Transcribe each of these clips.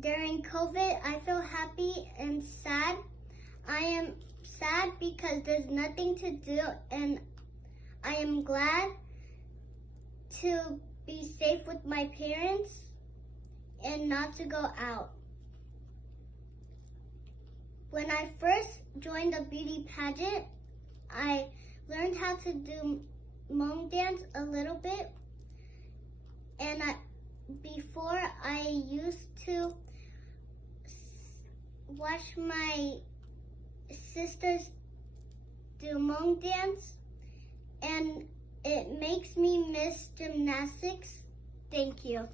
during COVID, I feel happy and sad. I am sad because there's nothing to do, and I am glad to be safe with my parents and not to go out. When I first joined the beauty pageant, I learned how to do Hmong dance a little bit, and before I used to watch my sisters do Hmong dance, and it makes me miss gymnastics. Thank you.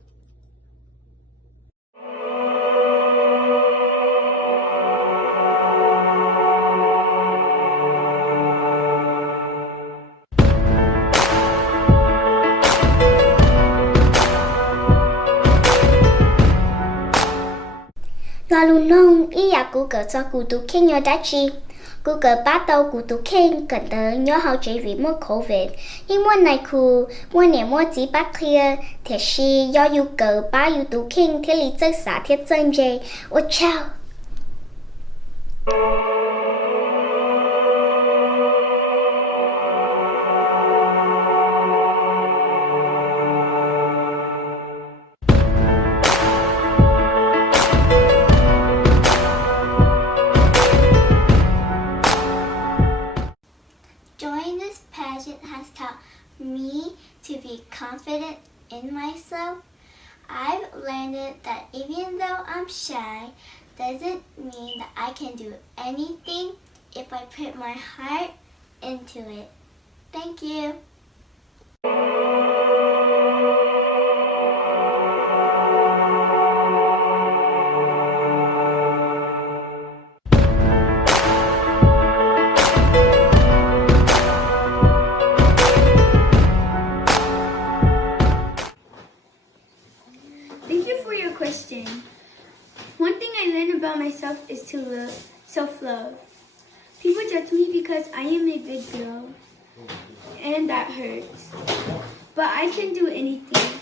Nga lu nông ý ya cú cờ cho cú tu khen nhớ đã chi cú cờ bắt đầu cú tu khen cần tới nhớ hậu chế vì mua COVID nhưng muốn này cú muốn nè mua chỉ bắt kia thì si do yêu cờ ba yêu tu khen thế lý chơi xã thiết chân dây ô chào. Joining this pageant has taught me to be confident in myself. I've learned that even though I'm shy, doesn't mean that I can do anything if I put my heart into it. Thank you. Thank you for your question. One thing I learned about myself is to love, self-love. People judge me because I am a big girl, and that hurts. But I can do anything,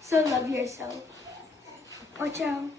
so love yourself. Watch out.